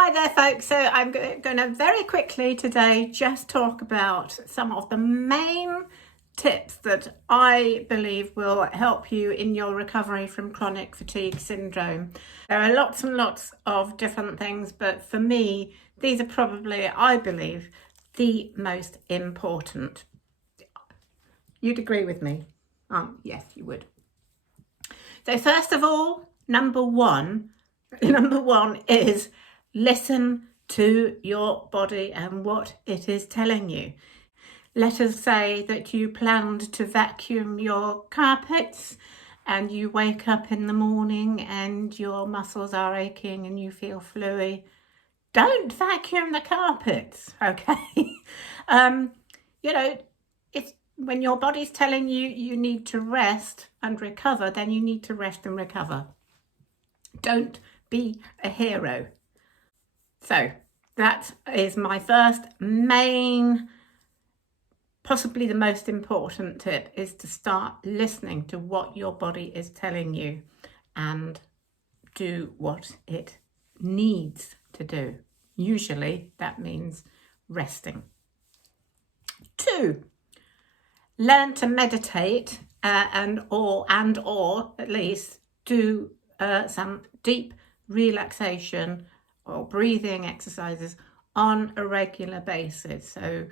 Hi there folks, so I'm going to very quickly today just talk about some of the main tips that I believe will help you in your recovery from chronic fatigue syndrome. There are lots and lots of different things, but for me these are probably, I believe, the most important. You'd agree with me? Yes, you would. So first of all, number one is listen to your body and what it is telling you. Let us say that you planned to vacuum your carpets and you wake up in the morning and your muscles are aching and you feel fluey. Don't vacuum the carpets, okay? It's when your body's telling you you need to rest and recover, then you need to rest and recover. Don't be a hero. So that is my first main, possibly the most important tip, is to start listening to what your body is telling you and do what it needs to do. Usually that means resting. 2, learn to meditate and or at least do some deep relaxation or breathing exercises on a regular basis. So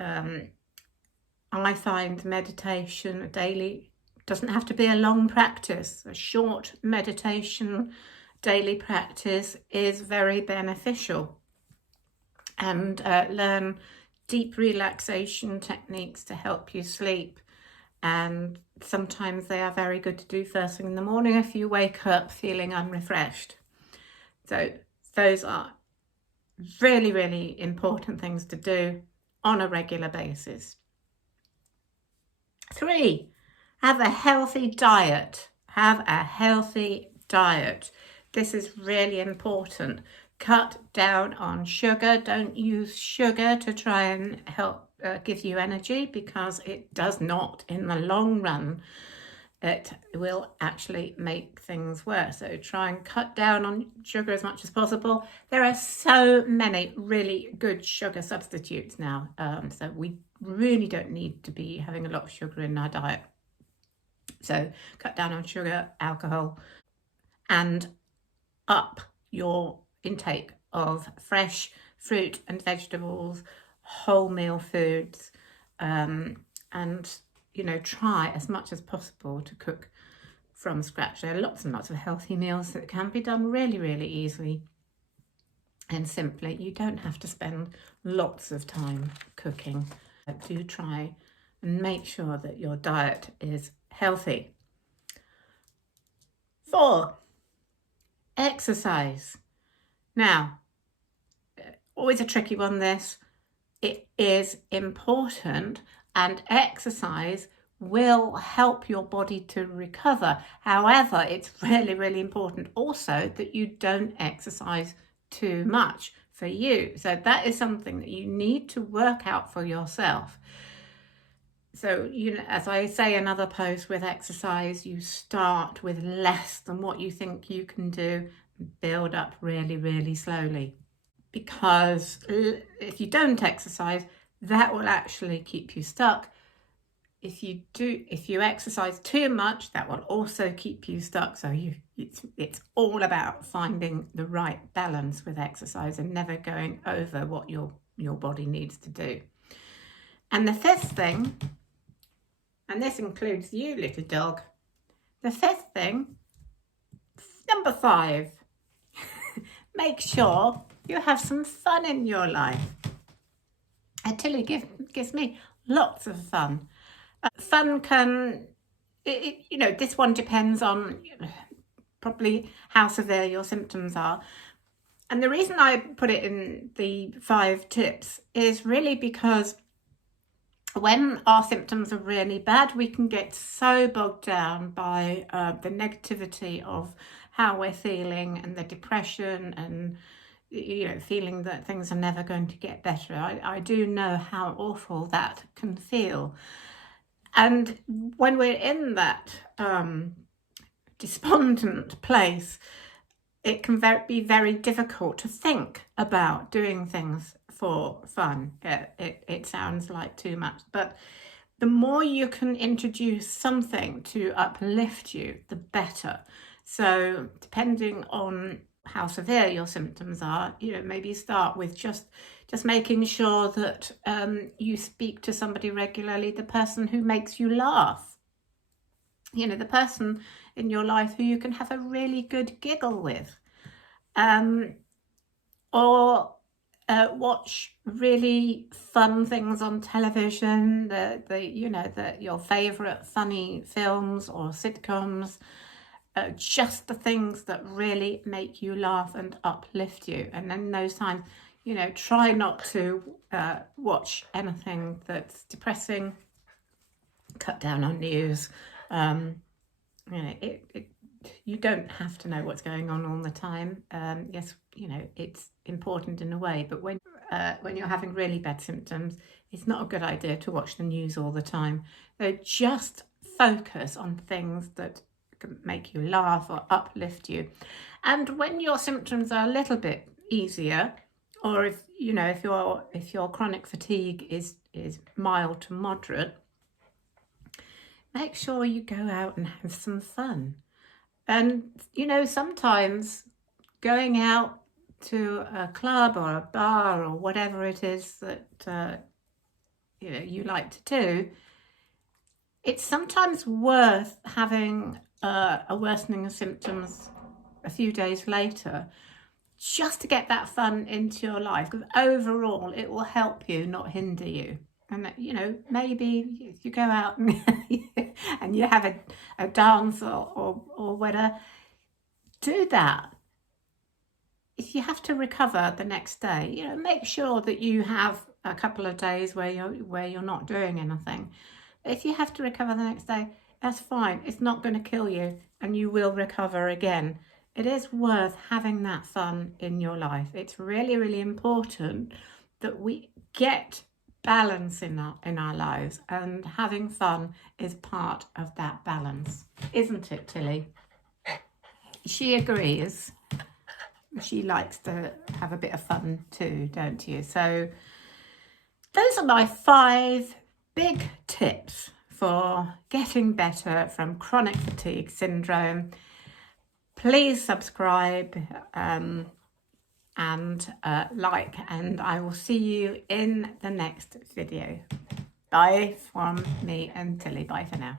I find meditation daily doesn't have to be a long practice. A short meditation daily practice is very beneficial. And learn deep relaxation techniques to help you sleep. And sometimes they are very good to do first thing in the morning if you wake up feeling unrefreshed. So those are really, really important things to do on a regular basis. 3, have a healthy diet. Have a healthy diet. This is really important. Cut down on sugar. Don't use sugar to try and help give you energy, because it does not in the long run. It will actually make things worse. So try and cut down on sugar as much as possible. There are so many really good sugar substitutes now, so we really don't need to be having a lot of sugar in our diet. So cut down on sugar, alcohol, and up your intake of fresh fruit and vegetables, wholemeal foods, and try as much as possible to cook from scratch. There are lots and lots of healthy meals that can be done really, really easily and simply. You don't have to spend lots of time cooking. Do try and make sure that your diet is healthy. 4, exercise. Now, always a tricky one, this. It is important, and exercise will help your body to recover. However, it's really, really important also that you don't exercise too much for you. So that is something that you need to work out for yourself. So, as I say in other posts, with exercise, you start with less than what you think you can do, build up really, really slowly. Because if you don't exercise, that will actually keep you stuck. If you exercise too much, that will also keep you stuck. So it's all about finding the right balance with exercise and never going over what your body needs to do. And the 5th thing, and this includes you, little dog, the 5th thing, number 5, make sure you have some fun in your life. Tilly gives me lots of fun. Fun can, this one depends on probably how severe your symptoms are. And the reason I put it in the 5 tips is really because when our symptoms are really bad, we can get so bogged down by the negativity of how we're feeling and the depression and feeling that things are never going to get better. I do know how awful that can feel. And when we're in that despondent place, it can be very difficult to think about doing things for fun. It sounds like too much, but the more you can introduce something to uplift you, the better. So depending on how severe your symptoms are, maybe start with just making sure that you speak to somebody regularly, the person who makes you laugh, the person in your life who you can have a really good giggle with, or watch really fun things on television, your favorite funny films or sitcoms, just the things that really make you laugh and uplift you. And in those times, try not to watch anything that's depressing. Cut down on news. You don't have to know what's going on all the time. Yes, it's important in a way, but when you're having really bad symptoms, it's not a good idea to watch the news all the time. So just focus on things that can make you laugh or uplift you. And when your symptoms are a little bit easier, or if your chronic fatigue is mild to moderate, make sure you go out and have some fun. And sometimes going out to a club or a bar or whatever it is that you like to do, it's sometimes worth having a worsening of symptoms a few days later, just to get that fun into your life, because overall it will help you, not hinder you. And maybe if you go out and you have a dance or whatever, do that. If you have to recover the next day, make sure that you have a couple of days where you're not doing anything. If you have to recover the next day, that's fine. It's not going to kill you, and you will recover again. It is worth having that fun in your life. It's really, really important that we get balance in our lives, and having fun is part of that balance, isn't it, Tilly? She agrees. She likes to have a bit of fun too, don't you? So those are my 5 big tips for getting better from chronic fatigue syndrome. Please subscribe and like, and I will see you in the next video. Bye from me and Tilly. Bye for now.